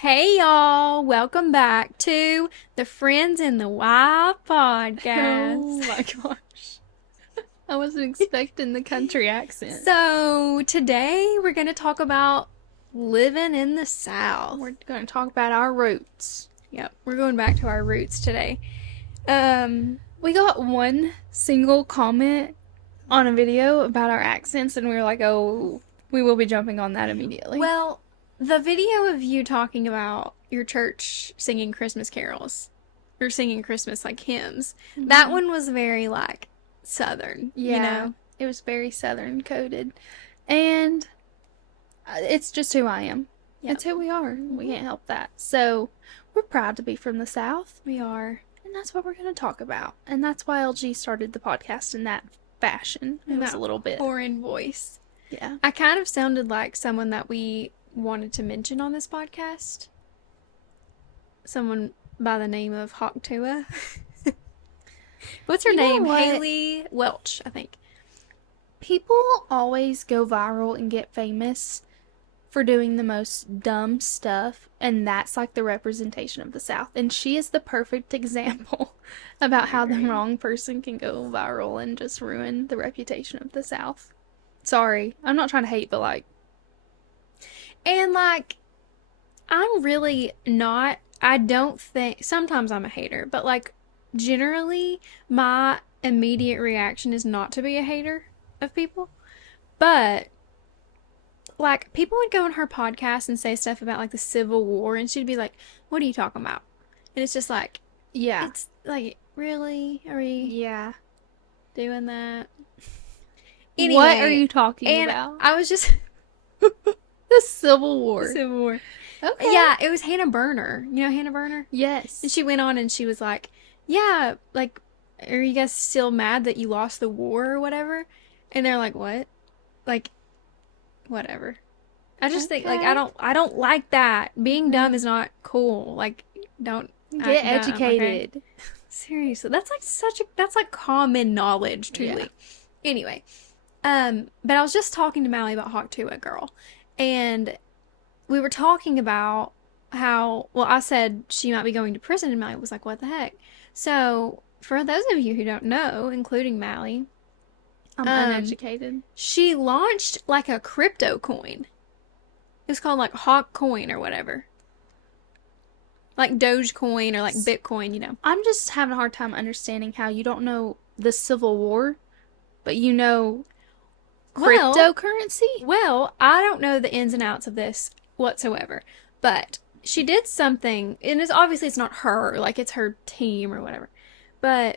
Hey y'all, welcome back to the Friends in the Y Oh podcast. my gosh. I wasn't expecting the country accent. So, today we're going to talk about living in the South. We're going to talk about our roots. Yep, we're going back to our roots today. We got one single comment on a video about our accents, and we were like, oh, we will be jumping on that immediately. Well, the video of you talking about your church singing Christmas carols or singing Christmas like hymns, that one was very like Southern, yeah, you know? it was very Southern coded. And it's just who I am. Yep. It's who we are. We can't help that. So, we're proud to be from the South. We are. And that's what we're going to talk about. And that's why LG started the podcast in that fashion. It was a little bit. Foreign voice. Yeah. I kind of sounded like someone that we wanted to mention on this podcast. Someone by the name of Hawk Tua. What's her You know name? what? Haley Welch, I think. People always go viral and get famous for doing the most dumb stuff, and that's like the representation of the South. And she is the perfect example about how the wrong person can go viral and just ruin the reputation of the South. Sorry, I'm not trying to hate, but like, And like, I'm really not, I don't think, sometimes I'm a hater, but like, generally, my immediate reaction is not to be a hater of people. But like people would go on her podcast and say stuff about like the Civil War, and she'd be like, "What are you talking about?" And it's just like, yeah, it's like, really, are we yeah. doing that? What are you talking and about? I was just The Civil War. Civil War. Okay. Yeah, it was Hannah Berner. You know Hannah Berner? Yes. And she went on and she was like, "Yeah, like, are you guys still mad that you lost the war or whatever?" And they're like, "What?" Like, whatever. I just think like Okay. I don't like that. Being dumb is not cool. Like, don't Get act dumb, okay? educated. Seriously, that's like that's like common knowledge, truly. Yeah. Anyway, but I was just talking to Mally about Hawk Tuah Girl, and we were talking about how, well, I said she might be going to prison, and Mally was like, "What the heck?" So, for those of you who don't know, including Mally, I'm uneducated. she launched like a crypto coin. It was called like Hawk Coin or whatever. Like Dogecoin or like Bitcoin, you know. I'm just having a hard time understanding how you don't know the Civil War, but you know Well, cryptocurrency? Well, I don't know the ins and outs of this whatsoever, but she did something, and it's obviously it's not her, like it's her team or whatever, but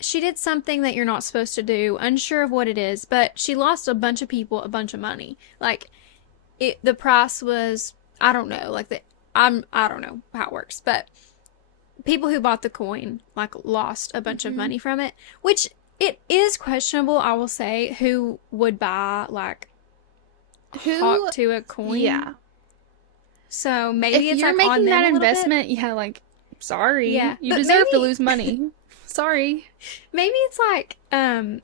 she did something that you're not supposed to do, unsure of what it is, but she lost a bunch of people a bunch of money. Like the price was, I don't know, like I don't know how it works, but people who bought the coin like lost a bunch of money from it, which it is questionable, I will say, who would buy like Hawk to a coin. Yeah. So maybe If it's you're like on making them that a little bit. investment, yeah, like, sorry. Yeah, You but deserve to maybe- lose money. Sorry. Maybe it's like a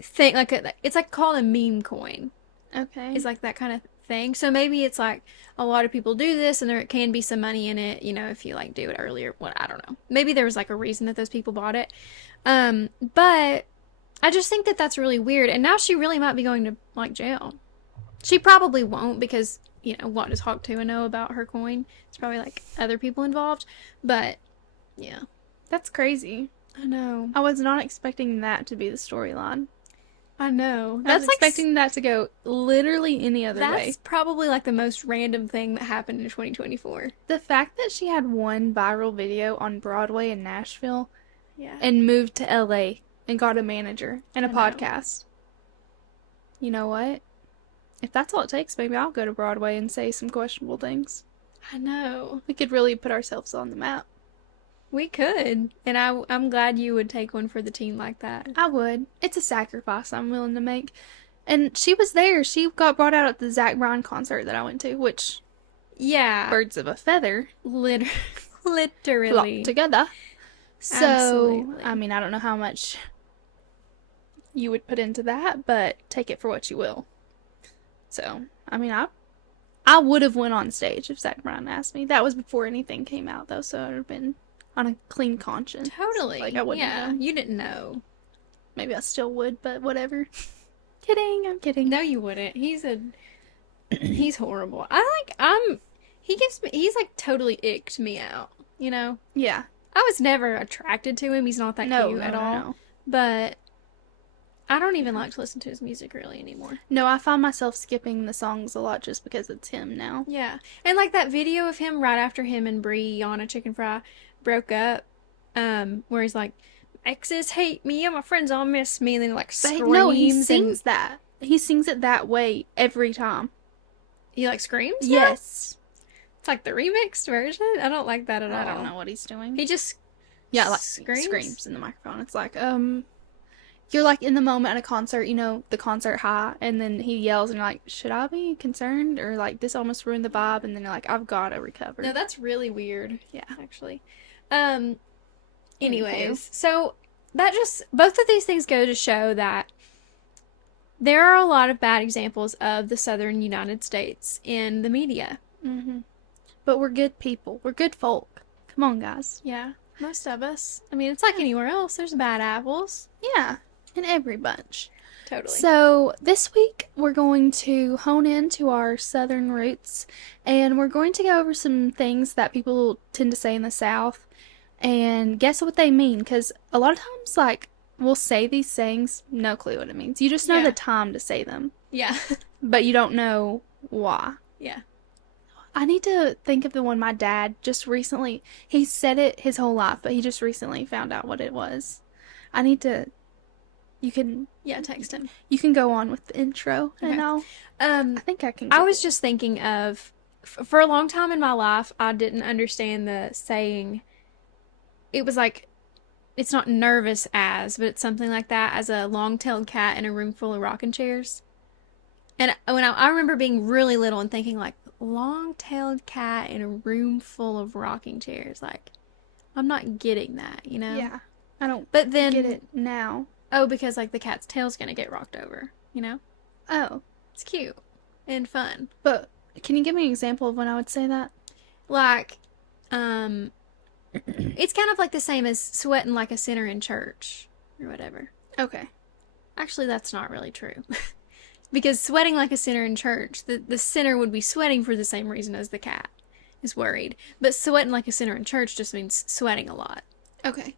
thing, like it's like called a meme coin. Okay. It's like that kind of thing. So maybe it's like a lot of people do this, and there can be some money in it, you know, if you like do it earlier. What, I don't know. Maybe there was like a reason that those people bought it. But I just think that that's really weird. And now she really might be going to like jail. She probably won't because, you know, what does Hawk Tuah know about her coin? It's probably like other people involved. But yeah, That's crazy. I know. I was not expecting that to be the storyline. I know. I was That's like expecting that to go literally any other way. that's probably like the most random thing that happened in 2024. The fact that she had one viral video on Broadway in Nashville Yeah. and moved to LA and got a manager and a I know. podcast. You know what? If that's all it takes, maybe I'll go to Broadway and say some questionable things. I know. We could really put ourselves on the map. We could. And I'm glad you would take one for the team like that. I would. It's a sacrifice I'm willing to make. And she was there. She got brought out at the Zach Bryan concert that I went to, which, Yeah. birds of a feather, Literally. flock together. So, Absolutely. I mean, I don't know how much you would put into that, but take it for what you will. So, I mean, I would have went on stage if Zach Bryan asked me. That was before anything came out, though, so it would have been on a clean conscience. Totally. Like, I wouldn't Yeah, have. you didn't know. Maybe I still would, but whatever. Kidding, I'm kidding. No, you wouldn't. He's horrible. He's like totally icked me out, you know? Yeah. I was never attracted to him. He's not that No, cute no, at no, all. no. But I don't even like to listen to his music really anymore. No, I find myself skipping the songs a lot just because it's him now. Yeah. And like that video of him right after him and Brianna Chicken Fry broke up, where he's like, exes hate me and my friends all miss me, and then like But screams. no, he and sings that. He sings it that way every time. he like screams now? Yes. It's like the remixed version. I don't like that at all. I don't know what he's doing. He just Yeah, like screams. screams in the microphone. It's like, you're like in the moment at a concert, you know, the concert high, and then he yells and you're like, should I be concerned? Or like, this almost ruined the vibe, and then you're like, I've gotta recover. No, that's really weird. Yeah. Actually. Anyways, so that just both of these things go to show that there are a lot of bad examples of the Southern United States in the media. Mm-hmm. But we're good people. We're good folk. Come on, guys. Yeah, most of us. I mean, it's like anywhere else. There's bad apples. Yeah, in every bunch. Totally. So this week we're going to hone into our Southern roots, and we're going to go over some things that people tend to say in the South, and guess what they mean. Because a lot of times, like, we'll say these sayings, no clue what it means. You just know Yeah. the time to say them, Yeah. but you don't know why. Yeah. I need to think of the one my dad just recently, he said it his whole life, but he just recently found out what it was. I need to, you can Text him. go on with the intro, Okay. and I think I can I get was it. just thinking of, for a long time in my life, I didn't understand the saying. It was like, it's not nervous as, but it's something like that, as a long-tailed cat in a room full of rocking chairs. And when I remember being really little and thinking like, long-tailed cat in a room full of rocking chairs. Like, I'm not getting that, you know? Yeah, I don't But then, get it now. oh, because like the cat's tail's gonna get rocked over, you know? Oh, It's cute and fun. but can you give me an example of when I would say that? Like, it's kind of like the same as sweating like a sinner in church or whatever. Okay. Actually, that's not really true. Because sweating like a sinner in church, the sinner would be sweating for the same reason as the cat is worried. But sweating like a sinner in church just means sweating a lot. Okay.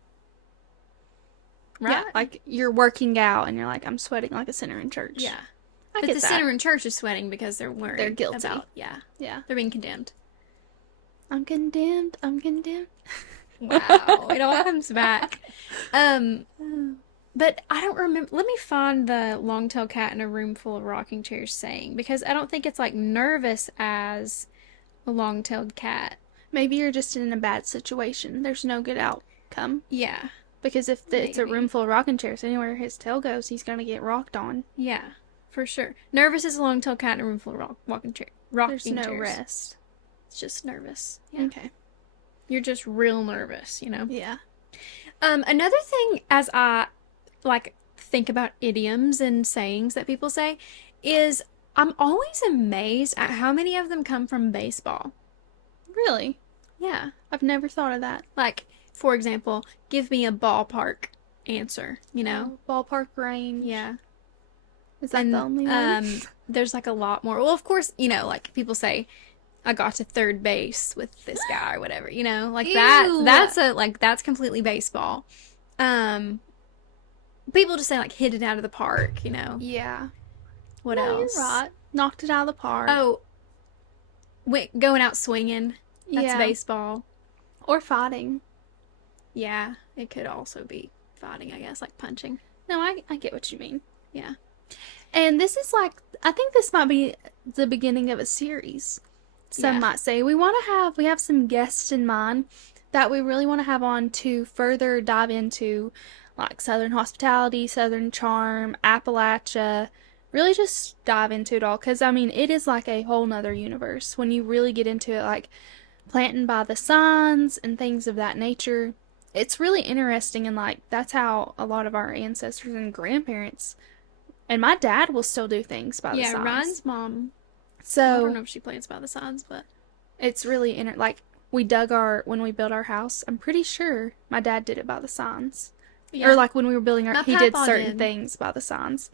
Right? Yeah, like you're working out and you're like, I'm sweating like a sinner in church. Yeah. I But get the that. sinner in church is sweating because they're worried. They're guilty. Yeah. Yeah. They're being condemned. I'm condemned. I'm condemned. Wow. It all comes back. But I don't remember. Let me find the long-tailed cat in a room full of rocking chairs saying, because I don't think it's like nervous as a long-tailed cat. Maybe you're just in a bad situation. There's no good outcome. Yeah. Because if it's a Maybe. room full of rocking chairs, anywhere his tail goes, he's going to get rocked on. Yeah. For sure. Nervous as a long-tailed cat in a room full of rocking chairs. There's no rest. It's just nervous. Yeah. Okay. You're just real nervous, you know? Yeah. Another thing, as I like think about idioms and sayings that people say, is I'm always amazed at how many of them come from baseball. Really? Yeah. I've never thought of that. Like, for example, give me a ballpark answer, you know? Ballpark range. Yeah. Is that the only one? There's like a lot more. Well, of course, you know, like people say, I got to third base with this guy or whatever, you know? Like Ew. that's completely baseball. People just say like hit it out of the park, you know? Yeah. What No, else? You're right. Knocked it out of the park. Oh, going out swinging. That's yeah. baseball. Or fighting. Yeah, it could also be fighting, I guess, like punching. No, I get what you mean. Yeah. And this is like, I think this might be the beginning of a series. Some Yeah. might say we have some guests in mind that we really want to have on to further dive into like Southern hospitality, Southern charm, Appalachia, really just dive into it all. Because, I mean, it is like a whole nother universe when you really get into it, like planting by the signs and things of that nature. It's really interesting, and like that's how a lot of our ancestors and grandparents, and my dad will still do things by the signs. Yeah, Ryan's mom Well, I don't So know if she plants by the signs, but it's really like when we built our house, I'm pretty sure my dad did it by the signs. Or yeah. like when we were building My he did papa certain did. things by the signs.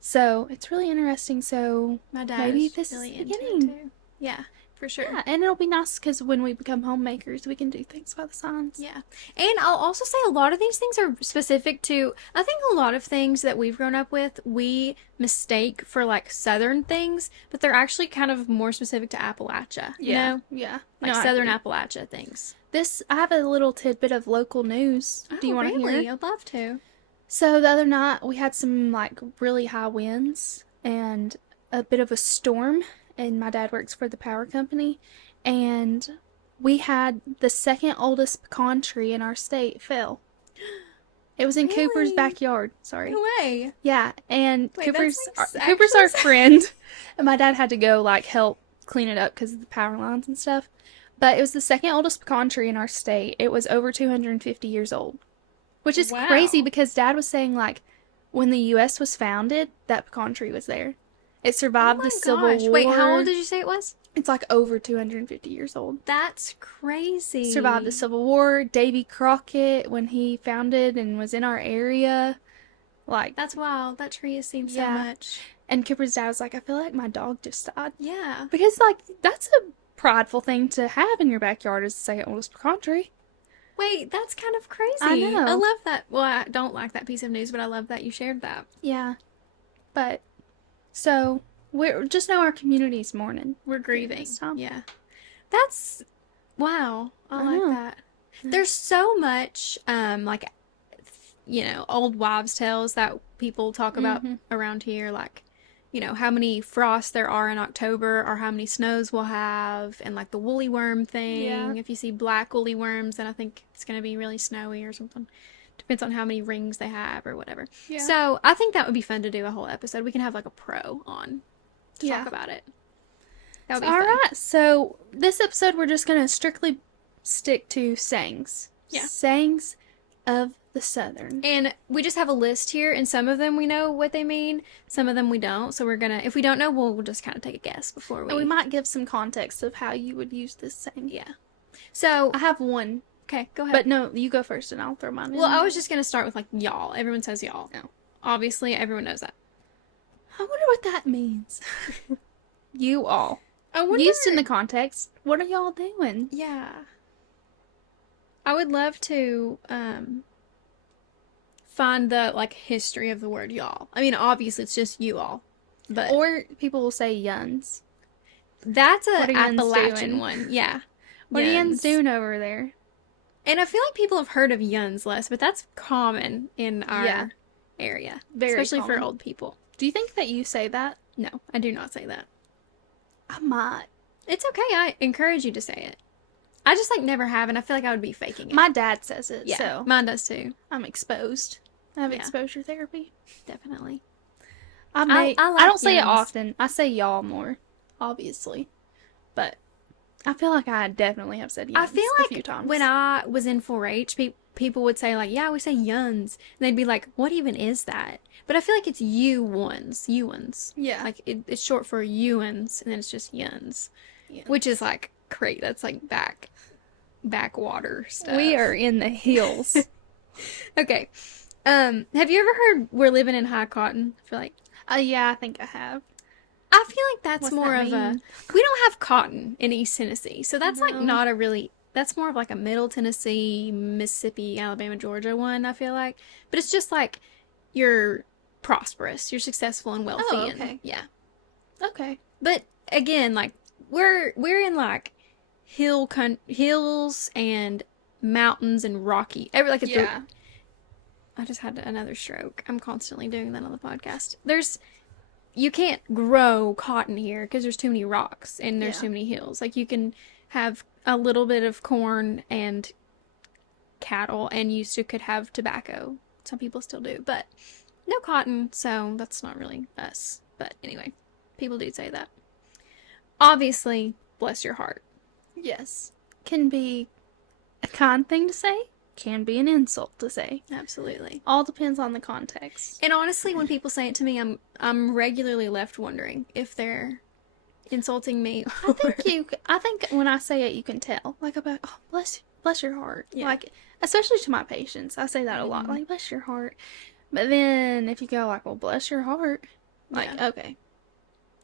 So it's really interesting. So My dad maybe is this is really the into it beginning. too. Yeah, for sure. Yeah, and it'll be nice because when we become homemakers, we can do things by the signs. Yeah. And I'll also say a lot of these things are specific to, I think a lot of things that we've grown up with, we mistake for like Southern things, but they're actually kind of more specific to Appalachia, you Yeah, know? yeah. Like No, I Southern agree. Appalachia things. I have a little tidbit of local news. Do you Oh, want to hear? really? I'd love to. So the other night we had some like really high winds and a bit of a storm, and my dad works for the power company, and we had the second oldest pecan tree in our state fell. It was in Cooper's Really? backyard. Sorry. No way. Yeah, and Wait, that's Cooper's actually our friend, and my dad had to go like help clean it up because of the power lines and stuff. But it was the second oldest pecan tree in our state. It was over 250 years old, which is crazy Wow. because Dad was saying like when the U.S. was founded, that pecan tree was there. It Oh survived the my Civil gosh. Wait, how old War. did you say it was? It's like over 250 years old. That's Survived the crazy. Civil War. Davy Crockett, when he founded and was in our area, like That's wild. That tree has seen so yeah. much. And Cooper's dad was like, I feel like my dog just died. Yeah. Because, like, that's a prideful thing to have in your backyard as the second oldest pecan tree. Wait, that's kind of crazy. I I know. love that. Well, I don't like that piece of news, but I love that you shared that. Yeah. But, so, we're just know our community's mourning We're during grieving. this time. Yeah. That's wow. I I like know. that. There's so much like old wives' tales that people talk about Mm-hmm. around here, like how many frosts there are in October or how many snows we'll have, and like the woolly worm thing. Yeah. If you see black woolly worms, then I think it's going to be really snowy or something. Depends on how many rings they have or whatever. Yeah. So I think that would be fun to do a whole episode. We can have like a pro on to Yeah. talk about it. That would be All fun. right. So, this episode, we're just going to strictly stick to sayings. Yeah. Sayings of the Southern. And we just have a list here, and some of them we know what they mean, some of them we don't. So we're gonna, if we don't know, we'll just kind of take a guess before we. And we might give some context of how you would use this saying. Yeah. So I have one. okay, go ahead. But no, you go first and I'll throw mine in. Well, I was just gonna start with like y'all. Everyone says y'all. No. Obviously, everyone knows that. I wonder what that means. You all. I wonder. Used in the context, what are y'all doing? Yeah. I would love to find the like history of the word y'all. I mean, obviously it's just you all, but Or people will say yuns. that's What a are yuns Appalachian doing? one. Yeah. What are yuns Yuns. doing over there? And I feel like people have heard of yuns less, but that's common in our Yeah. area, Very especially for common. old people. Do you think that you say that? No, I do not say that. I might. It's okay. I encourage you to say it. I just like never have, and I feel like I would be faking it. My dad says it, yeah, so mine does too. I'm exposed. I have Yeah. exposure therapy. Definitely. I like don't say it yuns. often. I say y'all more, obviously. But I feel like I definitely have said yuns I feel a few like times. when I was in 4-H, people would say like, "Yeah, we say yuns," and they'd be like, "What even is that?" But I feel like it's you ones, Yeah. like it's short for Ewans, and then it's just yuns, Yeah. which is like great. That's like backwater stuff. We are in the hills. Okay. Have you ever heard "We're living in high cotton"? I feel like Yeah, I think I have. I feel like that's What's more that of a. mean? We don't have cotton in East Tennessee, so that's like No. not a really. That's more of like a Middle Tennessee, Mississippi, Alabama, Georgia one. I feel like, but it's just like you're prosperous, you're successful and wealthy. Oh, and, okay. yeah, Okay. but again, like we're in like hills and mountains and rocky. Yeah. I just had another stroke. I'm constantly doing that on the podcast. You can't grow cotton here because there's too many rocks and there's Yeah. too many hills. Like you can have a little bit of corn and cattle, and you still could have tobacco. Some people still do, but no cotton, so that's not really us. But anyway, people do say that. Obviously, bless your heart. Yes. Can be a kind thing to say, can be an insult to say. Absolutely. All depends on the context. And honestly, when people say it to me, I'm regularly left wondering if insulting me. I think when I say it, you can tell. Like about, oh, bless your heart. Yeah. Like, especially to my patients, I say that a lot. Like, bless your heart. But then if you go like, well, bless your heart, like, Yeah. okay,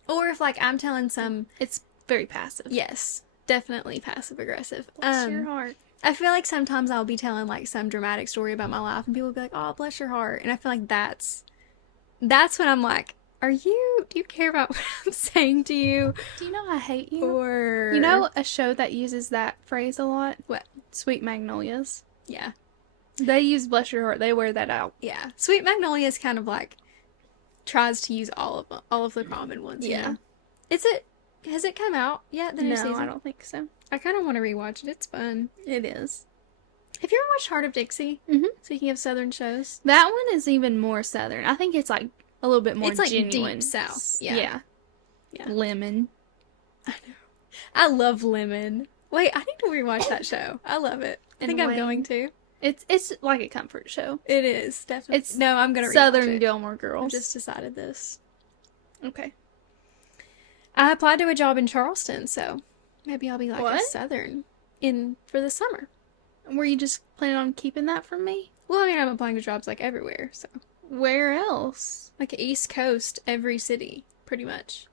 Or if like I'm telling some, it's very passive. yes, definitely passive aggressive. Bless your heart. I feel like sometimes I'll be telling like some dramatic story about my life and people will be like, "Oh, bless your heart." And I feel like that's when I'm like, do you care about what I'm saying to you? Do you know I hate you? Or You know a show that uses that phrase a lot? What? Sweet Magnolias. Yeah. They use bless your heart. They wear that out. Yeah. Sweet Magnolia is kind of like tries to use all of the common ones. Yeah. You know? Has it come out yet? The new No, season? I don't think so. I kind of want to rewatch it. It's fun. It is. Have you ever watched Heart of Dixie? Mhm. Speaking of Southern shows, That one is even more southern. I think it's like a little bit more it's like genuine. deep South. Yeah. Yeah. Lemon. I know. I love Lemon. Wait, I need to rewatch that show. I love it. I think I'm going to. It's like a comfort show. It is definitely. It's no, I'm gonna rewatch Southern it. Gilmore I Girls. just decided this. Okay. I applied to a job in Charleston, so maybe I'll be like a What? Southern for the summer. Were you just planning on keeping that from me? Well, I mean, I'm applying to jobs like everywhere, so Where else? like East Coast, every city, pretty much.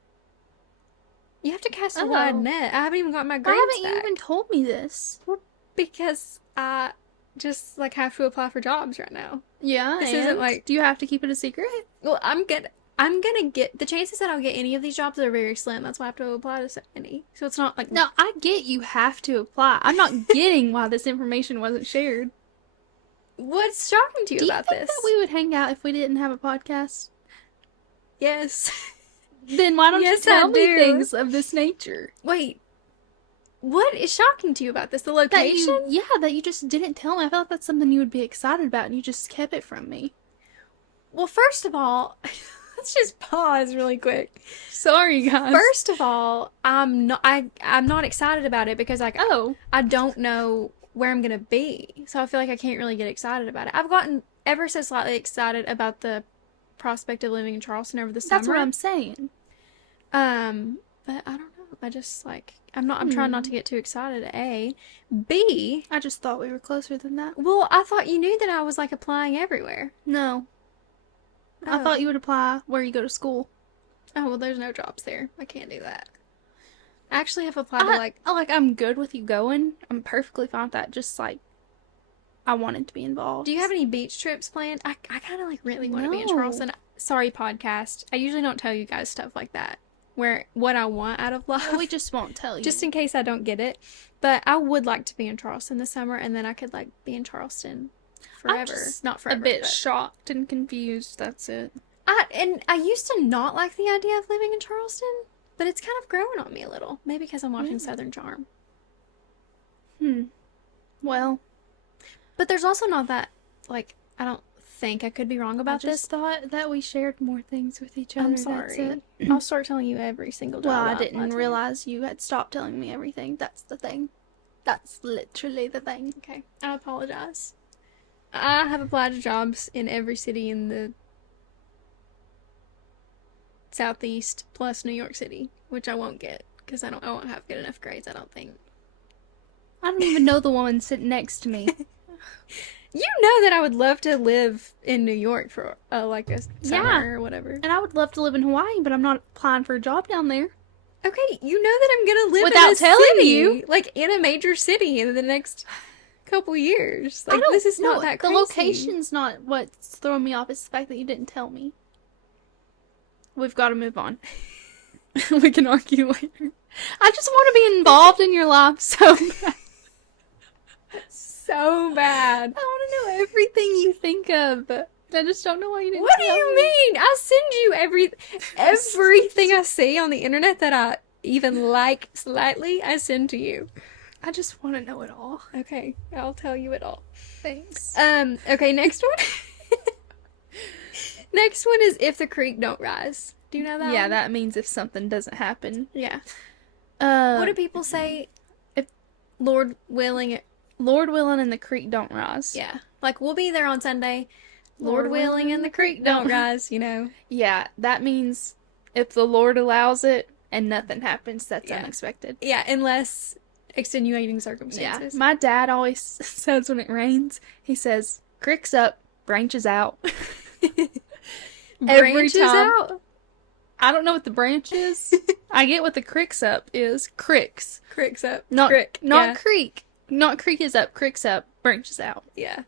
You have to cast a Oh. wide net. I haven't even got my Why grades haven't you back even told me this? because I just like have to apply for jobs right now. Yeah, This isn't like- Do you have to keep it a secret? Well, I'm gonna get the chances that I'll get any of these jobs are very slim. That's why I have to apply to so many. So it's not like No, I get you have to apply. I'm not getting why this information wasn't shared. What's shocking to you Do you about think this? that we would hang out if we didn't have a podcast? Yes. Then why don't Yes, you tell I me do. things of this nature? Wait. What is shocking to you about this? The That location? that you just didn't tell me. I feel like that's something you would be excited about, and you just kept it from me. Well, first of all, let's just pause really quick. Sorry, guys. First of all, I'm not excited about it because like oh, I don't know where I'm gonna be, so I feel like I can't really get excited about it. I've gotten ever so slightly excited about the prospect of living in Charleston over the summer. that's what I'm saying. But I don't know. I just like I'm trying not to get too excited. A, B. I just thought we were closer than that. Well, I thought you knew that I was like applying everywhere. No, I Oh. thought you would apply where you go to school. Oh well, there's no jobs there. I can't do that. I actually have applied to like. I'm good with you going. I'm perfectly fine with that. Just like, I wanted to be involved. Do you have any beach trips planned? I kind of like really want to be in No. Charleston. Sorry, podcast. I usually don't tell you guys stuff like that. Where what I want out of life. Well, we just won't tell you. just in case I don't get it. But I would like to be in Charleston this summer, and then I could like be in Charleston forever. I'm just Not a forever. bit but- shocked and confused. That's it. I used to not like the idea of living in Charleston, but it's kind of growing on me a little. Maybe because I'm watching Southern Charm. Well, But there's also not that like I don't think I could be wrong I about just this. thought that we shared more things with each other. I'm That's sorry. it. I'll start telling you every single job. Well, I I've applied didn't to. realize you had stopped telling me everything. That's the thing. That's literally the thing. Okay, I apologize. I have applied to jobs in every city in the Southeast plus New York City, which I won't get because I won't have good enough grades. I don't think. I don't even know the woman sitting next to me. You know that I would love to live in New York for like a summer or whatever. And I would love to live in Hawaii, but I'm not applying for a job down there. Okay, you know that I'm gonna live Without in a telling city, you. like in a major city in the next couple years. I Like don't this is know. not that The crazy. location's not what's throwing me off. It's the fact that you didn't tell me. We've got to move on. We can argue later. I just want to be involved in your life so bad. So bad. I want to know everything you think of. But I just don't know why you didn't What do tell you me. mean? I send you everything I see on the internet that I even like slightly. I send to you. I just want to know it all. Okay, I'll tell you it all. Thanks. Okay, next one. Next one is if the creek don't rise. Do you know that? Yeah, one? that means if something doesn't happen. Yeah. What What do people say? if- Lord willing. Lord willing and the creek don't rise. Yeah. Like we'll be there on Sunday. Lord Lord willing and the creek don't rise. You know. Yeah, that means if the Lord allows it, and nothing happens that's Yeah. unexpected. Yeah, unless extenuating Yeah. circumstances. My dad always says when it rains, he says, "Creek's up, branches out." Every Branches time. out? I don't know what the branch is. I get what the creek's up is. Cricks. Crick's up. Not Crick. not Yeah. creek. Not creek is up, creek's up, branches out. Yeah.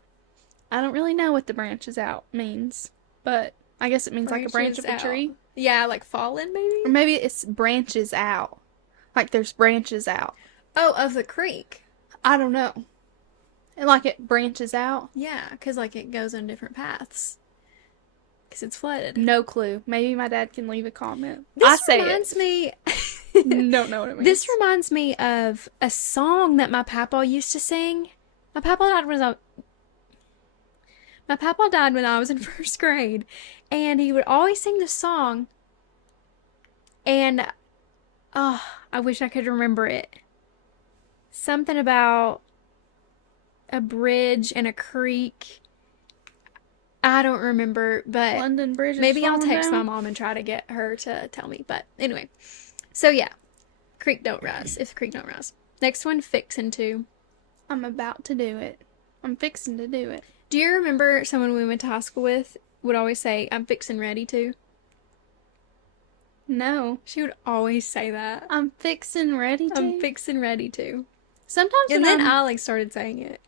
I don't really know what the branches out means, but I guess it means like a branch Branches of a out. tree. Yeah, like fallen maybe? Or maybe it's branches out. Like there's branches out. Oh, of the creek. I don't know. And like it branches out. Yeah, because like it goes on different paths. Because it's flooded. No clue. Maybe my dad can leave a comment. This I say reminds me. Don't know what it means. This reminds me of a song that my papa used to sing. My papa died when I was in first grade, and he would always sing this song. And oh, I wish I could remember it. Something about a bridge and a creek. I don't remember, but London Bridge is maybe I'll falling text my down. mom and try to get her to tell me. But anyway, so yeah, creek don't rise if the creek don't rise. Next one, fixin' to. I'm about to do it. I'm fixing to do it. Do you remember someone we went to high school with would always say, "I'm fixin' ready to"? No. She would always say that. I'm fixing ready to. I'm fixin' ready to. Sometimes And when then I'm Alex started saying it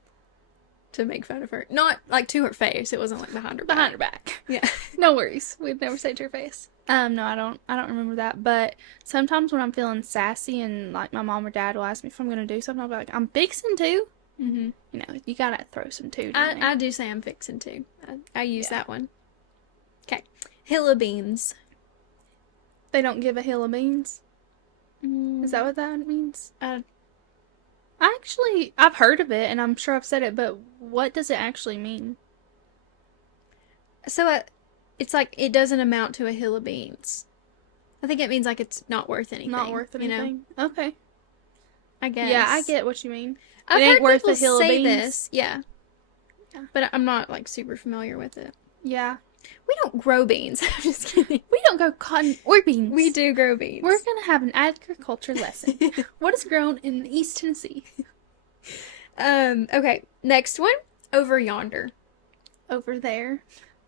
to make fun of her. Not like to her face. It wasn't like behind her back. behind her back. Yeah. No worries. We'd never say to her face. No, I don't remember that. But sometimes when I'm feeling sassy and like my mom or dad will ask me if I'm gonna do something, I'll be like, I'm fixing to. Mm-hmm. You know, you gotta throw some to. I do say I'm fixin' to. I use Yeah. that one. Okay. Hill of beans. They don't give a hill of beans. Mm, Is that what that means? uh, I've heard of it and I'm sure I've said it, but what does it actually mean? so it's like it doesn't amount to a hill of beans. I think it means like it's not worth anything. Not worth anything. Okay. I guess. Yeah, I get what you mean. I've It ain't heard worth people a hill of say beans. this. Yeah. Yeah. But I'm not like super familiar with it. Yeah. We don't grow beans. I'm just kidding. We don't grow cotton or beans. We do grow beans. We're gonna have an agriculture lesson. What is grown in East Tennessee? Okay. Next one. Over yonder. Over there.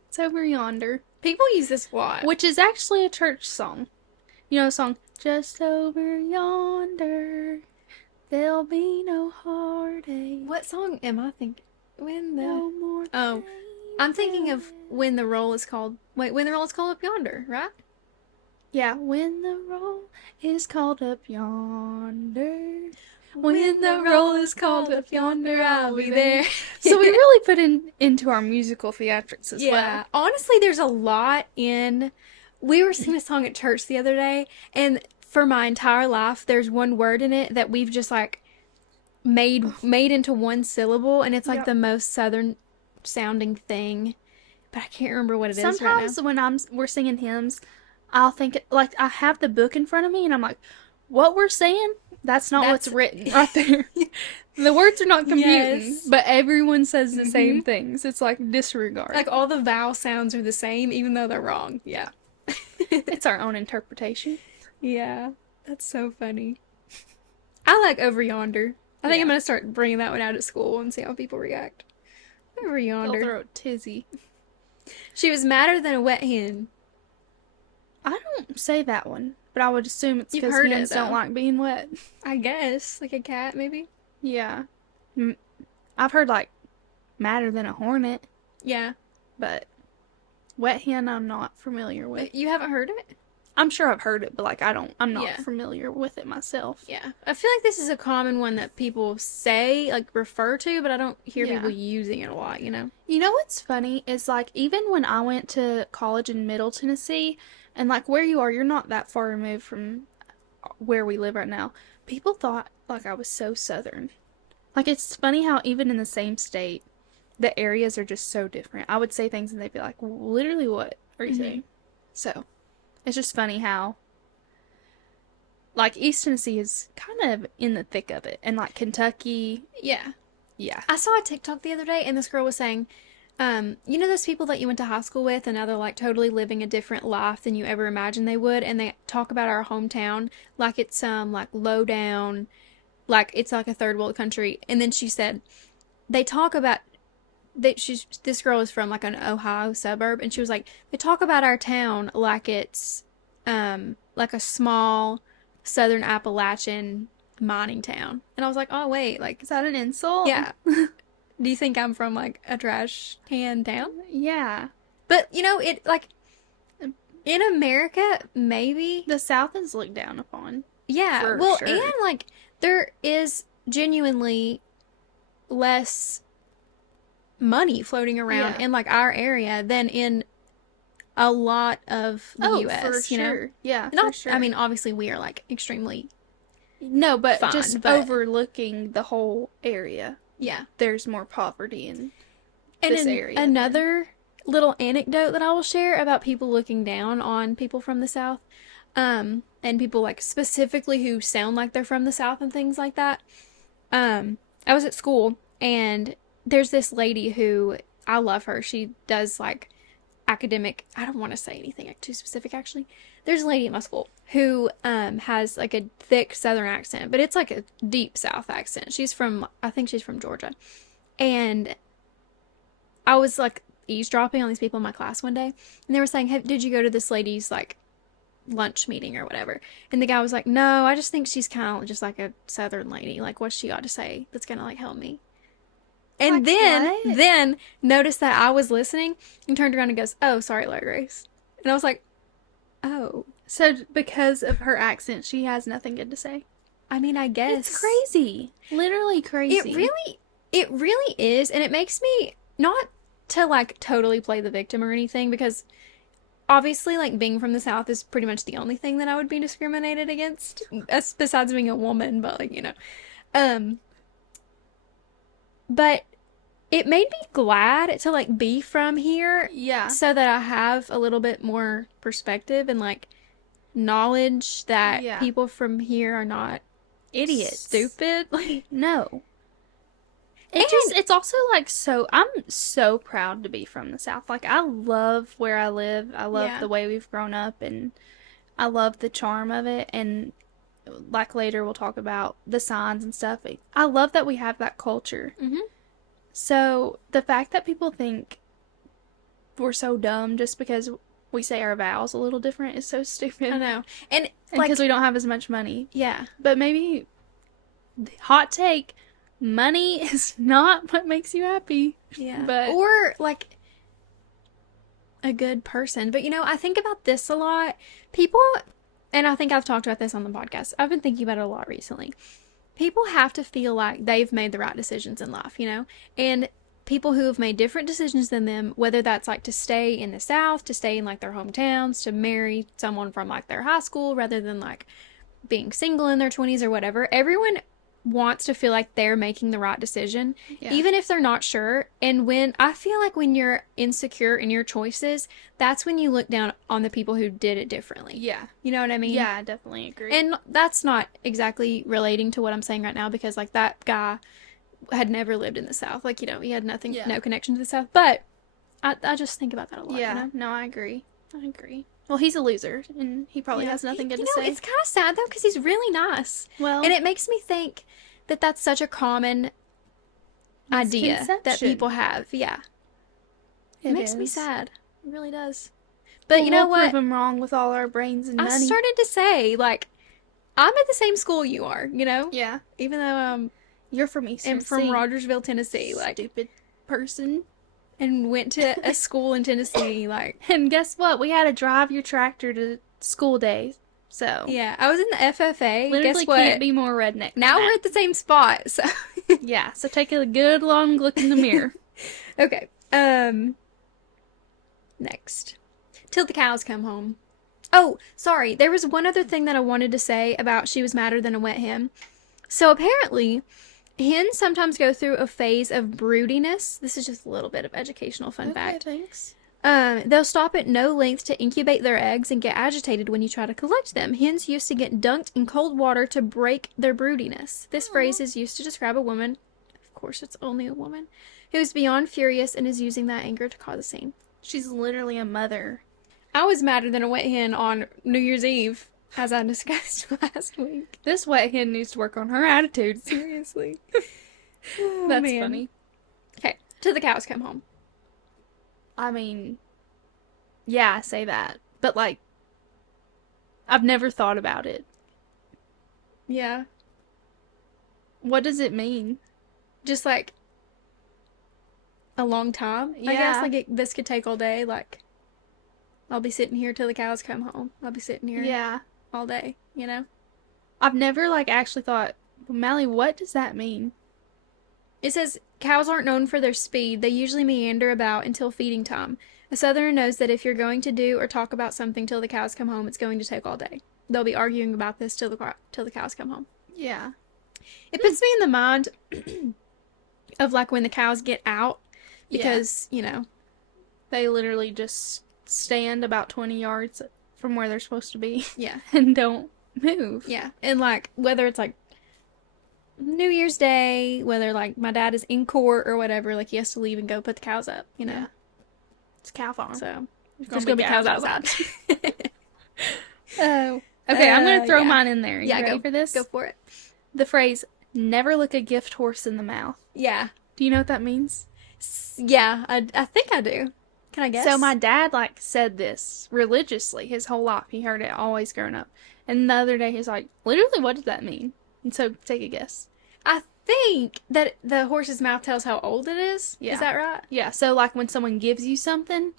It's over yonder. People use this a lot. Which is actually a church song. You know the song, just over yonder, there'll be no heartache. What song am I thinking? When the No more. Oh, I'm thinking of when the roll is called. Wait, when the roll is called up yonder, right? Yeah, when the roll is called up yonder. When the roll is called up yonder, I'll be there. So we really put into our musical theatrics as Yeah. well. Honestly, there's a lot in. We were singing a song at church the other day, and for my entire life, there's one word in it that we've just like made into one syllable, and it's like Yep. the most southern sounding thing, but I can't remember what it is right now. Sometimes when we're singing hymns, I'll think like I have the book in front of me and I'm like, what we're saying? That's not what's That's- written right there. The words are not computing, Yes. but everyone says the same things. It's like disregard. Like all the vowel sounds are the same, even though they're wrong. Yeah. It's our own interpretation. Yeah, that's so funny. I like Over Yonder. I think I'm Yeah. gonna start bringing that one out at school and see how people react. Over They'll Yonder. throw a tizzy. She was madder than a wet hen. I don't say that one, but I would assume it's You've because heard it, hens don't though. like being wet. I guess. Like a cat, maybe? Yeah. I've heard like madder than a hornet, Yeah. but wet hen I'm not familiar with. But you haven't heard it? I'm sure I've heard it, but like I'm not Yeah. familiar with it myself. Yeah. I feel like this is a common one that people say, like refer to, but I don't hear Yeah. people using it a lot, you know? You know what's funny is like even when I went to college in Middle Tennessee, and like where you are, you're not that far removed from where we live right now. People thought like I was so southern. Like it's funny how even in the same state, the areas are just so different. I would say things and they'd be like, literally what are you Mhm. saying? So it's just funny how like East Tennessee is kind of in the thick of it. And like Kentucky, Yeah. yeah. I saw a TikTok the other day, and this girl was saying, You know those people that you went to high school with and now they're like totally living a different life than you ever imagined they would, and they talk about our hometown like it's like low down, like it's like a third world country. And then she said they talk about that this girl is from like an Ohio suburb, and she was like they talk about our town like it's like a small southern Appalachian mining town. And I was like, "Oh wait, like Is that an insult? yeah. Do you think I'm from like a trash can town?" Yeah. But you know, it like in America, maybe. The South is looked down upon. Yeah. For Well, sure. and like there is genuinely less money floating around Yeah. in like our area than in a lot of the US, for you know. sure. Yeah, for Not, sure. I mean, obviously we are like extremely no, but fine, just but overlooking the whole area. yeah. There's more poverty in And this area. another little anecdote that I will share about people looking down on people from the South, and people like specifically who sound like they're from the South and things like that. I was at school and there's this lady who I love her. She does like academic. I don't want to say anything too specific actually. There's a lady at my school who has like a thick Southern accent, but it's like a deep South accent. I think she's from Georgia, and I was like eavesdropping on these people in my class one day, and they were saying, hey, "Did you go to this lady's like lunch meeting or whatever?" And the guy was like, "No, I just think she's kind of just like a Southern lady. Like, what's she got to say that's gonna like help me?" And Like what? then noticed that I was listening and turned around and goes, "Oh, sorry, Laura Grace." And I was like, "Oh, So because of her accent, she has nothing good to say. I mean, I guess It's crazy. Literally crazy. It really is, and it makes me not to like totally play the victim or anything, because obviously like being from the South is pretty much the only thing that I would be discriminated against besides being a woman, but like, you know. Um but it made me glad to like be from here Yeah. so that I have a little bit more perspective and like knowledge that Yeah. people from here are not Idiots. stupid. Like, No. And- It's also like I'm so proud to be from the South. Like I love where I live. I love Yeah. the way we've grown up, and I love the charm of it. And like later we'll talk about the signs and stuff. I love that we have that culture. Mhm. So the fact that people think we're so dumb just because we say our vowels a little different is so stupid. I know. And And like because we don't have as much money. yeah. But maybe, hot take, money is not what makes you happy. Yeah. But or like a good person. But you know, I think about this a lot. People, and I think I've talked about this on the podcast. I've been thinking about it a lot recently. People have to feel like they've made the right decisions in life, you know? And people who have made different decisions than them, whether that's like to stay in the South, to stay in like their hometowns, to marry someone from like their high school rather than like being single in their 20s or whatever, everyone wants to feel like they're making the right decision, Yeah. even if they're not sure. And when I feel like when you're insecure in your choices, that's when you look down on the people who did it differently. yeah. You know what I mean? Yeah, I definitely agree. And that's not exactly relating to what I'm saying right now, because like that guy had never lived in the South. Like, you know, he had nothing, Yeah. no connection to the South. But I just think about that a lot. yeah, You know? no, I agree. I agree. Well, he's a loser, and he probably Yeah. has nothing good You to know, say. it's kind of sad though, because he's really nice. Well, And it makes me think that that's such a common idea that Misconception. people have. Yeah. It makes me is. sad. It really does. But Well, you know we'll what? prove him wrong with all our brains and I money. started to say, like, I'm at the same school you are, you know? Yeah, Even though you're from East I'm from Tennessee. Rogersville, Tennessee, like, Stupid person. and went to a school in Tennessee, like, And guess what? We had to drive your tractor to school day. So yeah. I was in the FFA. literally Guess what? can't be more redneck. Now we're at the same spot, so. Yeah, so take a good long look in the mirror. Okay. Next. Till the cows come home. Oh, sorry. There was one other thing that I wanted to say about she was madder than a wet hen. So apparently, hens sometimes go through a phase of broodiness. This is just a little bit of educational fun fact. Thanks. They'll stop at no length to incubate their eggs and get agitated when you try to collect them. Hens used to get dunked in cold water to break their broodiness. This phrase is used to describe a woman, of course it's only a woman, who's beyond furious and is using that anger to cause a scene. She's literally a mother. I was madder than a wet hen on New Year's Eve, as I discussed last week. This wet hen needs to work on her attitude. Seriously. That's man. funny. Okay, till the cows come home. I mean, yeah, I say that. But, like, I've never thought about it. Yeah. What does it mean? Just like a long time. I guess like this could take all day. Like, I'll be sitting here till the cows come home. I'll be sitting here all day, you know? I've never, like, actually thought, Mally, what does that mean? It says, cows aren't known for their speed. They usually meander about until feeding time. A southerner knows that if you're going to do or talk about something till the cows come home, it's going to take all day. They'll be arguing about this till the cows come home. Yeah. It puts me in the mind of, like, when the cows get out. Because, you know. They literally just stand about 20 yards from where they're supposed to be. Yeah. And don't move. Yeah. And, like, whether it's, like, New Year's Day, whether, like, my dad is in court or whatever, like, he has to leave and go put the cows up, you know? Yeah. It's cow farm. So, there's gonna be cows outside. Oh. Okay, I'm gonna throw yeah. mine in there. You ready go for this? Go for it. The phrase, never look a gift horse in the mouth. Yeah. Do you know what that means? Yeah, I think I do. Can I guess? So my dad, like, said this religiously his whole life. He heard it always growing up. And the other day he's like, literally, what does that mean? And so, take a guess. I think that the horse's mouth tells how old it is. Yeah. Is that right? Yeah, so, like, when someone gives you something,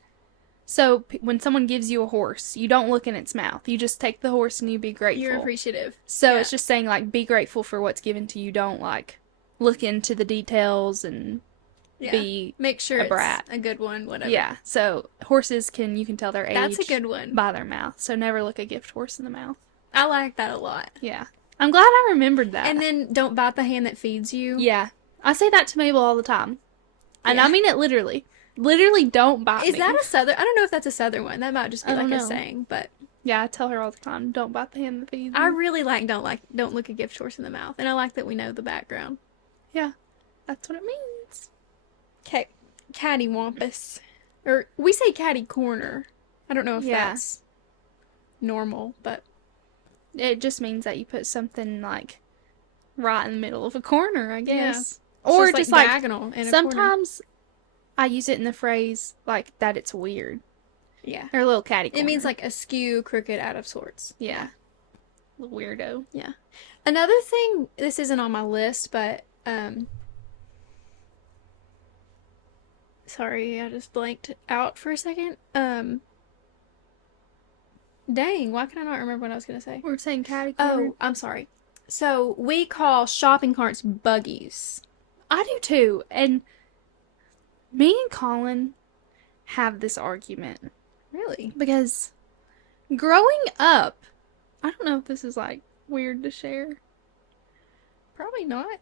so when someone gives you a horse, you don't look in its mouth. You just take the horse and you be grateful. You're appreciative. So it's just saying, like, be grateful for what's given to you. Don't, like, look into the details and be make sure a brat. It's a good one, whatever. Yeah, so horses you can tell their age. That's a good one. By their mouth. So never look a gift horse in the mouth. I like that a lot. Yeah. I'm glad I remembered that. And then don't bite the hand that feeds you. Yeah. I say that to Mabel all the time. And I mean it literally. Literally don't bite me. Is that a southern? I don't know if that's a southern one. That might just be like a know. saying, but yeah, I tell her all the time, don't bite the hand that feeds me. I really don't look a gift horse in the mouth. And I like that we know the background. Yeah. That's what it means. Okay. Cattywampus. Or we say catty corner. I don't know if that's normal, but it just means that you put something, like, right in the middle of a corner, I guess. Yeah. Or just like diagonal in sometimes I use it in the phrase, like, that it's weird. Yeah. Or a little catty corner. It means, like, askew, crooked, out of sorts. Yeah. Weirdo. Yeah. Another thing, this isn't on my list, but, sorry, I just blanked out for a second. Dang, why can I not remember what I was going to say? We're saying catty corner. Oh, I'm sorry. So, we call shopping carts buggies. I do too. And me and Colin have this argument. Really? Because growing up, I don't know if this is, like, weird to share. Probably not.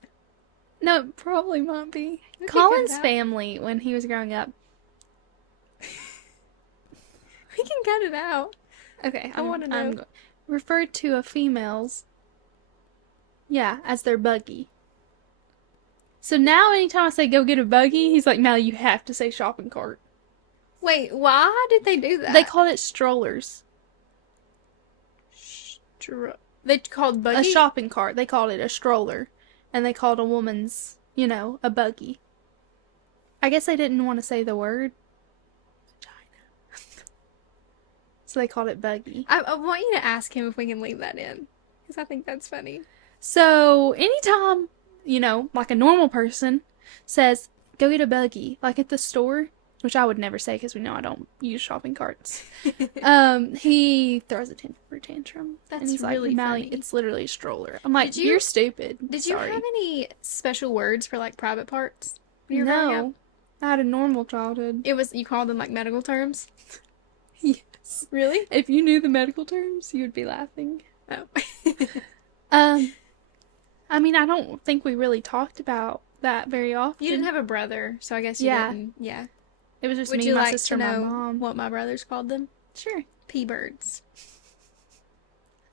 No, it probably might be. We can Colin's cut it out. family, when he was growing up. We can cut it out. Okay, I wanna know. Referred to a female's, as their buggy. So now anytime I say go get a buggy, he's like, no, you have to say shopping cart. Wait, why did they do that? They called it strollers. They called buggy? A shopping cart. They called it a stroller. And they called a woman's, a buggy. I guess they didn't want to say the word. Vagina. So they called it buggy. I want you to ask him if we can leave that in. Because I think that's funny. So anytime, like a normal person says, go get a buggy, like at the store, which I would never say because we know I don't use shopping carts. He throws a temper tantrum. That's and he's really like, Mally, funny. it's literally a stroller. I'm like, Did you- you're stupid. Did you Sorry. have any special words for, like, private parts? when you were growing up? No. I had a normal childhood. You called them, like, medical terms? Yes. Really? If you knew the medical terms, you would be laughing. Oh. I mean, I don't think we really talked about that very often. You didn't have a brother, so I guess you didn't. Yeah. It was just Would me, you my like sister, to and my know mom. what my brothers called them? Sure. P-birds.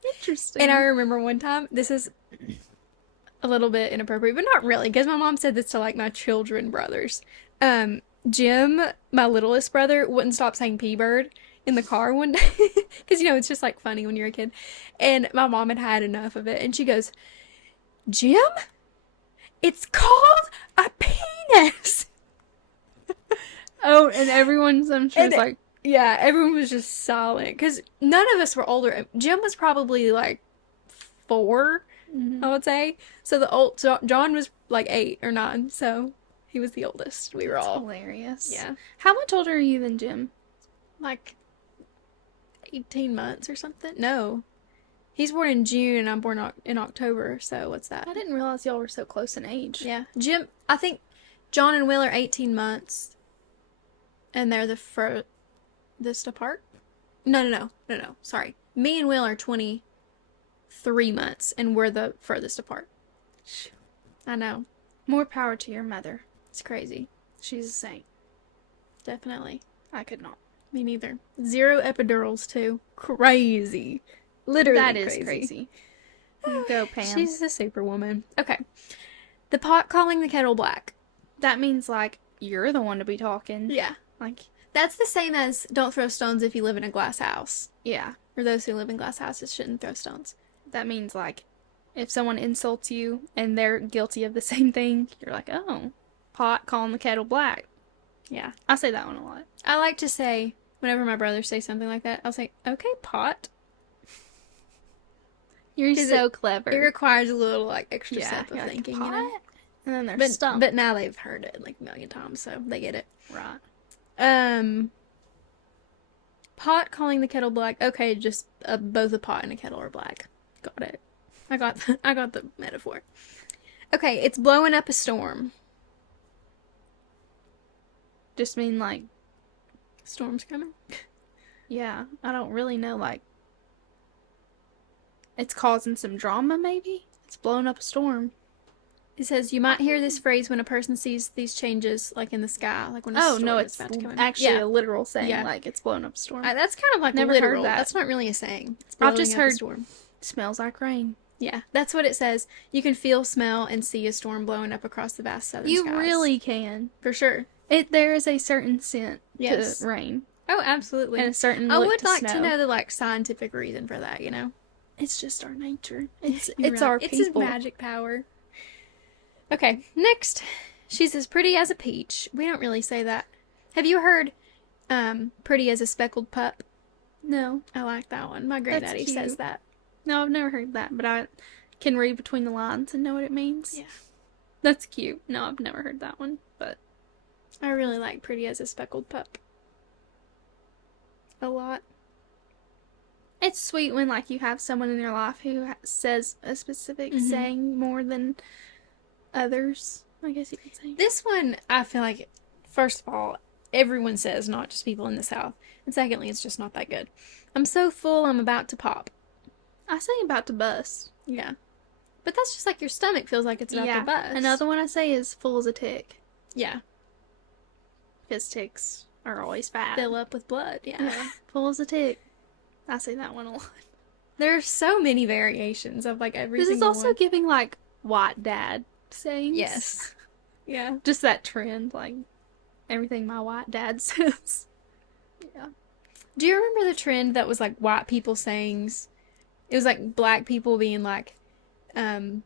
Interesting. And I remember one time, this is a little bit inappropriate, but not really, because my mom said this to, like, my children brothers. Jim, my littlest brother, wouldn't stop saying P-Bird in the car one day. Because, it's just like funny when you're a kid. And my mom had had enough of it. And she goes, Jim, it's called a penis. Oh, and everyone's, I'm sure, And is like, yeah, everyone was just silent. Because none of us were older. Jim was probably like 4, mhm. I would say. So John was like 8 or 9. So he was the oldest. We were That's all, hilarious. yeah, How much older are you than Jim? like 18 months or something. No. He's born in June and I'm born in October, so what's that? I didn't realize y'all were so close in age. Yeah. I think John and Will are 18 months and they're the furthest apart. No. Sorry. Me and Will are 23 months and we're the furthest apart. I know. More power to your mother. It's crazy. She's a saint. Definitely. I could not. Me neither. 0 epidurals, too. Crazy. Literally That is crazy. Go, Pam. She's a superwoman. Okay. The pot calling the kettle black. That means, like, you're the one to be talking. Yeah. Like, That's the same as don't throw stones if you live in a glass house. yeah. Or those who live in glass houses shouldn't throw stones. That means, like, if someone insults you and they're guilty of the same thing, you're like, oh, pot calling the kettle black. Yeah. I say that one a lot. I like to say, whenever my brothers say something like that, I'll say, okay, pot. You're 'Cause so it clever. requires a little, like, extra yeah, step of you're like, thinking, pot? And then they're stumped. But now they've heard it, like, a million times, so they get it. Right. Pot calling the kettle black. Okay, just both a pot and a kettle are black. Got it. I got the metaphor. Okay, it's blowing up a storm. Just mean, like, Storm's coming. yeah, I don't really know, like, it's causing some drama, maybe? It's blowing up a storm. It says you might hear this phrase when a person sees these changes, like in the sky, like when a Oh, storm no, is it's about to come in. actually Yeah. a literal saying, Yeah. like, it's blowing up a storm. That's kind of like Never heard literal. that. That's not really a saying. It's I've just blowing up a heard storm. Smells like rain. Yeah, that's what it says. You can feel, smell, and see a storm blowing up across the vast southern You skies. really can. For sure. There is a certain scent Yes. to rain. Oh, absolutely. And a certain I look would to like snow. to know the like scientific reason for that, you know? It's just our nature. It's You're it's right. our It's his people. magic power. Okay, next. She's as pretty as a peach. We don't really say that. Have you heard pretty as a speckled pup? No. I like that one. My That's granddaddy cute. says that. No, I've never heard that, but I can read between the lines and know what it means. Yeah. That's cute. No, I've never heard that one, but I really like pretty as a speckled pup. A lot. it's sweet when like you have someone in your life who says a specific Mhm. saying more than others, I guess you could say. This one, I feel like, first of all, everyone says, not just people in the South. And secondly, it's just not that good. I'm so full, I'm about to pop. I say about to bust. Yeah. But that's just like your stomach feels like it's about to bust. Another one I say is full as a tick. Yeah. Because ticks are always fat. Fill up with blood, yeah. Yeah. Full as a tick. I say that one a lot. There's so many variations of like every This is single also one. giving like white dad sayings. Yes. Yeah. Just that trend, like everything my white dad says. Yeah. Do you remember the trend that was like white people sayings? It was like black people being like, in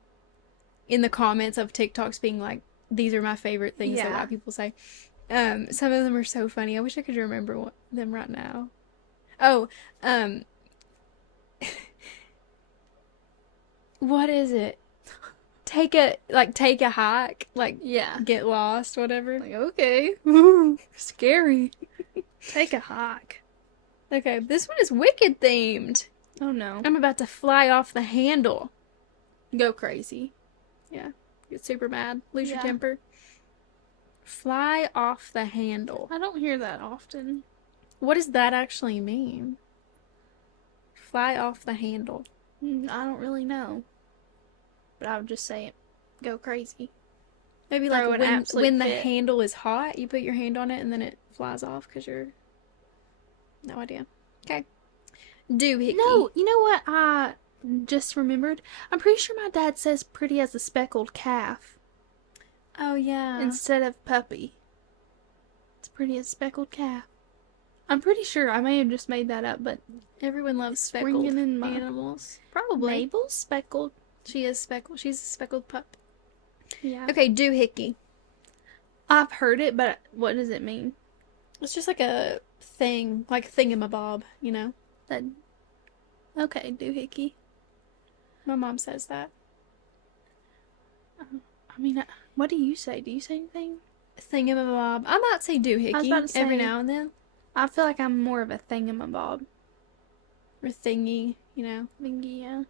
the comments of TikToks being like, these are my favorite things that Yeah. white people say. Some of them are so funny. I wish I could remember them right now. Oh, what is it? Take a hike, like Yeah. get lost, whatever. Like, okay. Scary. Take a hike. Okay, this one is Wicked themed. Oh no. I'm about to fly off the handle. Go crazy. Yeah, get super mad, lose your Yeah. temper. Fly off the handle. I don't hear that often. What does that actually mean? Fly off the handle. I don't really know. But I would just say it. Go crazy. Maybe Throw like an absolute when the fit. handle is hot, you put your hand on it and then it flies off because you're... No idea. Okay. Doohickey. No, you know what I just remembered? I'm pretty sure my dad says pretty as a speckled calf Oh, yeah. instead of puppy. pretty as speckled calf. I'm pretty sure I may have just made that up, but Everyone loves it's speckled ringing in my animals. Probably. Mabel's speckled. She is speckled. She's a speckled pup. Yeah. Okay, doohickey. I've heard it, but what does it mean? It's just like a thing, like thingamabob, you know? That. Okay, doohickey. My mom says that. I mean, what do you say? Do you say anything? Thingamabob. I might say doohickey I was about to every say- now and then. I feel like I'm more of a thingamabob. Or thingy, you know? Yeah.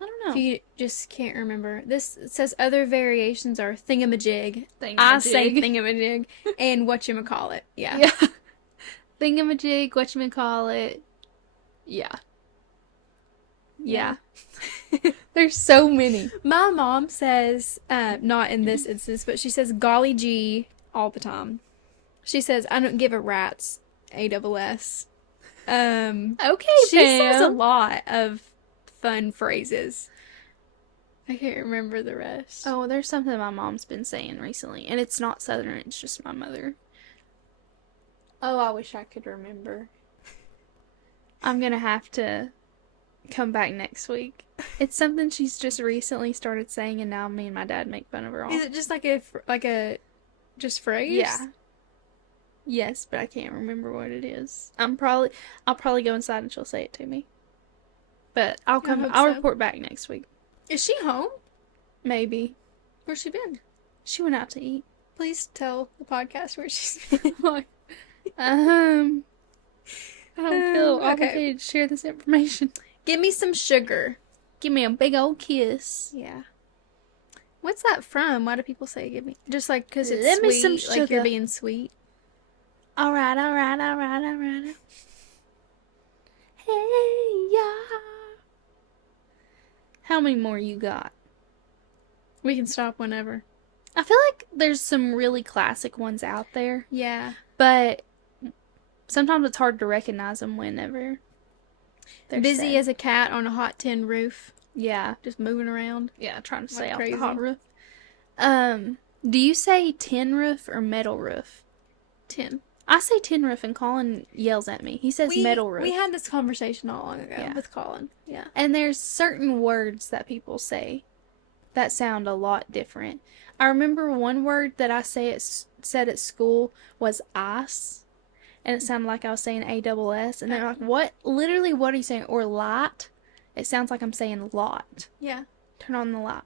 I don't If know. you just can't remember. This says other variations are thingamajig. Thingamajig. I say thingamajig. And whatchamacallit. Yeah. Yeah. Thingamajig, whatchamacallit. Yeah. Yeah. There's so many. My mom says, not in this instance, but she says golly gee all the time. She says, I don't give a rat's ASS. Okay, She says a Pam. lot of fun phrases. I can't remember the rest. Oh, there's something my mom's been saying recently, and it's not Southern, it's just my mother. Oh, I wish I could remember. I'm gonna have to come back next week. It's something she's just recently started saying, and now me and my dad make fun of her all. Is it just like a just phrase? Yeah. Yes, but I can't remember what it is. I'll probably go inside and she'll say it to me. But I'll hope I'll so. report back next week. Is she home? Maybe. Where's she been? She went out to eat. Please tell the podcast where she's been. I don't feel Okay. obligated to share this information. Give me some sugar. Give me a big old kiss. Yeah. What's that from? Why do people say give me? Just like because it's Let sweet, me some like you're sugar. being sweet. Alright. Hey, yeah. How many more you got? We can stop whenever. I feel like there's some really classic ones out there, Yeah. but sometimes it's hard to recognize them whenever they're Busy said. as a cat on a hot tin roof, Yeah, just moving around. trying to stay Like off crazy. the hot roof. Do you say tin roof or metal roof? Tin. I say tin roof, and Colin yells at me. He says metal roof. We had this conversation not long ago Yeah. with Colin. Yeah. And there's certain words that people say that sound a lot different. I remember one word that I said at school was ice, and it sounded like I was saying ASS, and they're like, "What? Literally, what are you saying?" Or light. It sounds like I'm saying lot. Yeah. Turn on the light.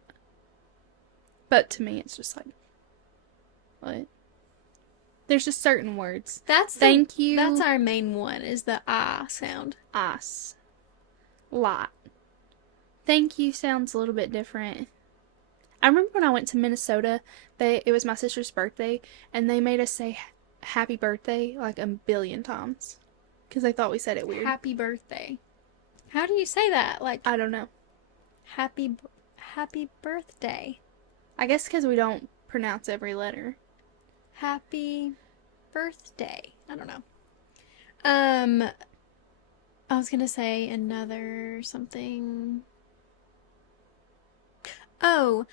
But to me, it's just like, what? There's just certain words. Thank you. That's our main one, is the I sound. Ice. Light. Thank you sounds a little bit different. I remember when I went to Minnesota, it was my sister's birthday, and they made us say happy birthday like a billion times. Because they thought we said it weird. Happy birthday. How do you say that? Like, I don't know. happy birthday. I guess because we don't pronounce every letter. Happy birthday. I don't know. I was gonna say another something. Oh,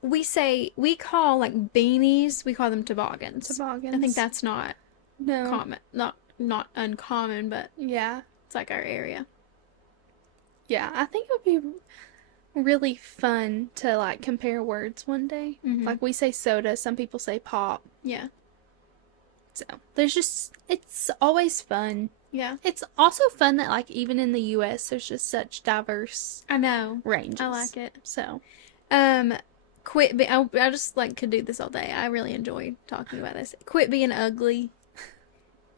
we call like beanies, we call them toboggans. Toboggans. I think that's not no. common, not uncommon, but Yeah. it's like our area. Yeah, I think it would be really fun to like compare words one day. Mhm. Like we say soda, some people say pop. Yeah. So it's always fun. Yeah. It's also fun that like even in the US there's just such diverse I know. ranges. I like it. So I just like could do this all day. I really enjoy talking about this. Quit being ugly.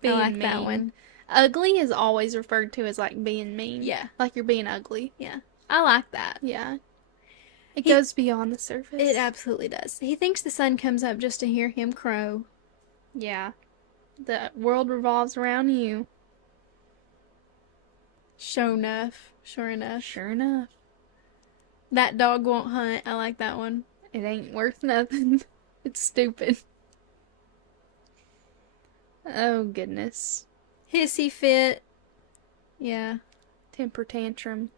being I like that mean. one. Ugly is always referred to as like being mean. Yeah. Like you're being ugly. Yeah. I like that. Yeah. It He- goes beyond the surface. It absolutely does. He thinks the sun comes up just to hear him crow. Yeah. The world revolves around you. Sure enough. Sure enough. Sure enough. That dog won't hunt. I like that one. It ain't worth nothing. It's stupid. Oh goodness. Hissy fit. Yeah. Temper tantrum.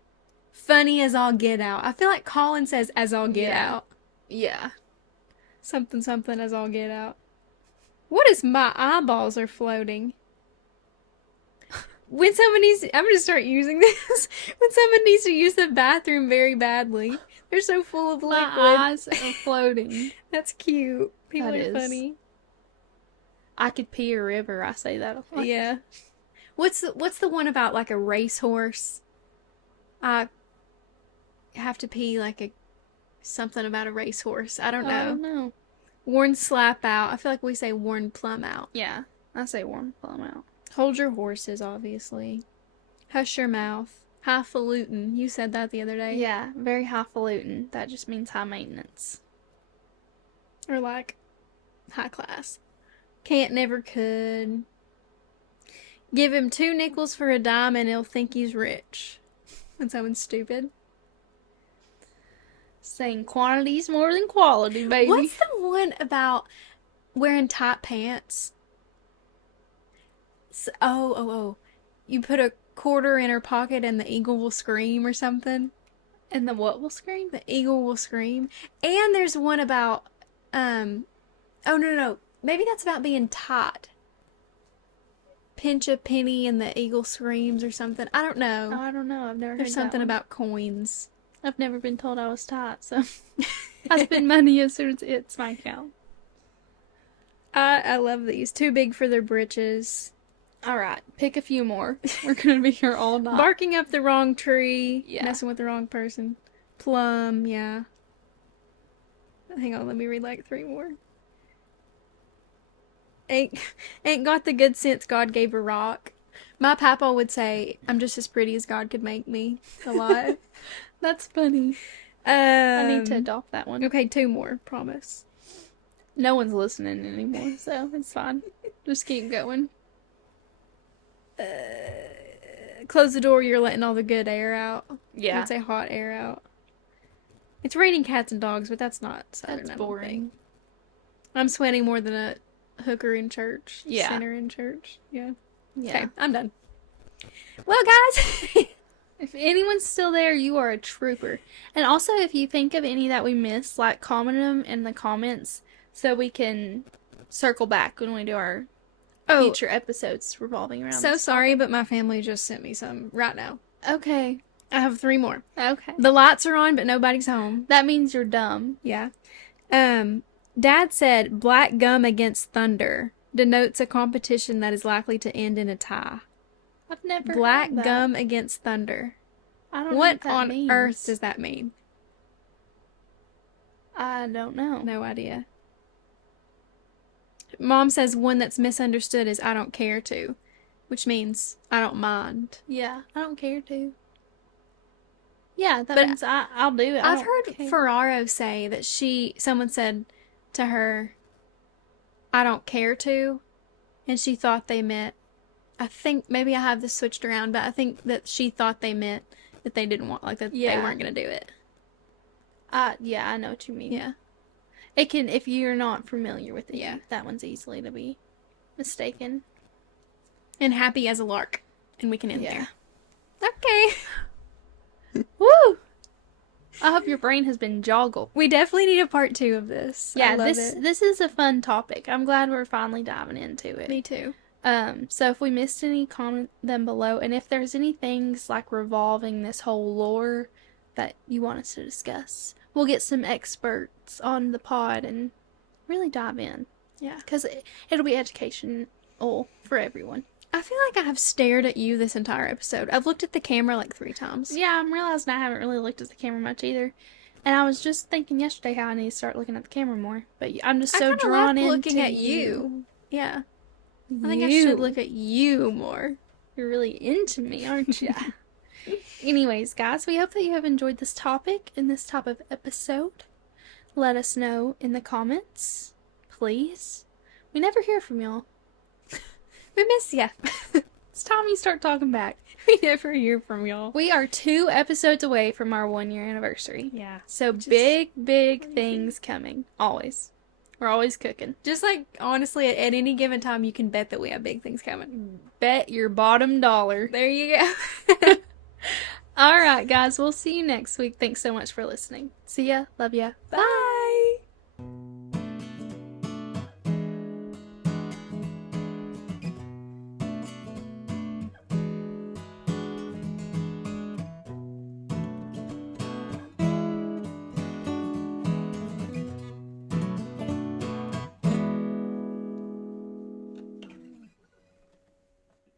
Funny as all get out. I feel like Colin says as all get Yeah. out. Yeah. Something as all get out. What is my eyeballs are floating? When someone needs to, I'm going to start using this. When someone needs to use the bathroom very badly. They're so full of liquid. My eyes are floating. That's cute. People That are is. funny. I could pee a river. I say that a lot. Yeah. What's the one about like a racehorse? I have to pee like a something about a racehorse. I don't know. I don't know. Worn slap out. I feel like we say worn plumb out. Yeah, I say warm plum out. Hold your horses, obviously. Hush your mouth. Highfalutin. You said that the other day. Yeah, very highfalutin. That just means high maintenance. Or like high class. Can't, never, could. Give him 2 nickels for a dime and he'll think he's rich. When someone's stupid. Saying quantity's more than quality, baby. What's the one about wearing tight pants? Oh. You put a quarter in her pocket and the eagle will scream or something. And the what will scream? The eagle will scream. And there's one about, oh, no. Maybe that's about being tight. Pinch a penny and the eagle screams or something. I don't know. Oh, I don't know. I've never heard There's that something one. about coins. I've never been told I was tight, so I spend money as soon as it hits my account. I love these. Too big for their britches. All right, pick a few more. We're gonna be here all night. Barking up the wrong tree. Yeah. Messing with the wrong person. Plum, yeah. Hang on, let me read like 3 more. Ain't got the good sense God gave a rock. My papa would say, I'm just as pretty as God could make me. A lot. That's funny. I need to adopt that one. Okay, 2 more, promise. No one's listening anymore, so it's fine. Just keep going. Close the door, you're letting all the good air out. Yeah. I'd say hot air out. It's raining cats and dogs, but that's not Southern. That's I don't boring. think. I'm sweating more than a hooker in church. Yeah. Sinner in church. Yeah. Yeah. Okay, I'm done. Well, guys. If anyone's still there, you are a trooper. And also, if you think of any that we missed, like, comment them in the comments so we can circle back when we do our future episodes revolving around so this sorry, but my family just sent me some right now. topic. Okay. I have 3 more. Okay. The lights are on, but nobody's home. That means you're dumb. Yeah. Dad said black gum against thunder denotes a competition that is likely to end in a tie. I've never Black heard that. gum against thunder. I don't know What what that on means. earth does that mean? I don't know. No idea. Mom says one that's misunderstood is I don't care to, which means I don't mind. Yeah, I don't care to. Yeah, that But means I'll do it. I I've don't heard care. Ferraro say that someone said to her, I don't care to, and she thought they meant, I think maybe I have this switched around, but I think that she thought they meant that they didn't want, like that they Yeah. weren't going to do it. Yeah, I know what you mean. Yeah. It can, if you're not familiar with it, Yeah. that one's easily to be mistaken. And happy as a lark. And we can end Yeah. there. Okay. Woo! I hope your brain has been joggled. We definitely need a part 2 of this. Yeah, I love this it. this is a fun topic. I'm glad we're finally diving into it. Me too. So if we missed any, comment them below. And if there's any things like revolving this whole lore that you want us to discuss, we'll get some experts on the pod and really dive in. Yeah. Because it'll be educational for everyone. I feel like I have stared at you this entire episode. I've looked at the camera like 3 times. Yeah, I'm realizing I haven't really looked at the camera much either. And I was just thinking yesterday how I need to start looking at the camera more. But I'm just so I kinda drawn like into looking at you. Yeah. I think I You. should look at you more. You're really into me, aren't you? Anyways, guys, we hope that you have enjoyed this topic and this type of episode. Let us know in the comments, please. We never hear from y'all. We miss ya. It's time you start talking back. We never hear from y'all. We are 2 episodes away from our 1-year anniversary. Yeah. So big things coming. Always. We're always cooking. Just like, honestly, at any given time, you can bet that we have big things coming. Bet your bottom dollar. There you go. All right, guys. We'll see you next week. Thanks so much for listening. See ya. Love ya. Bye.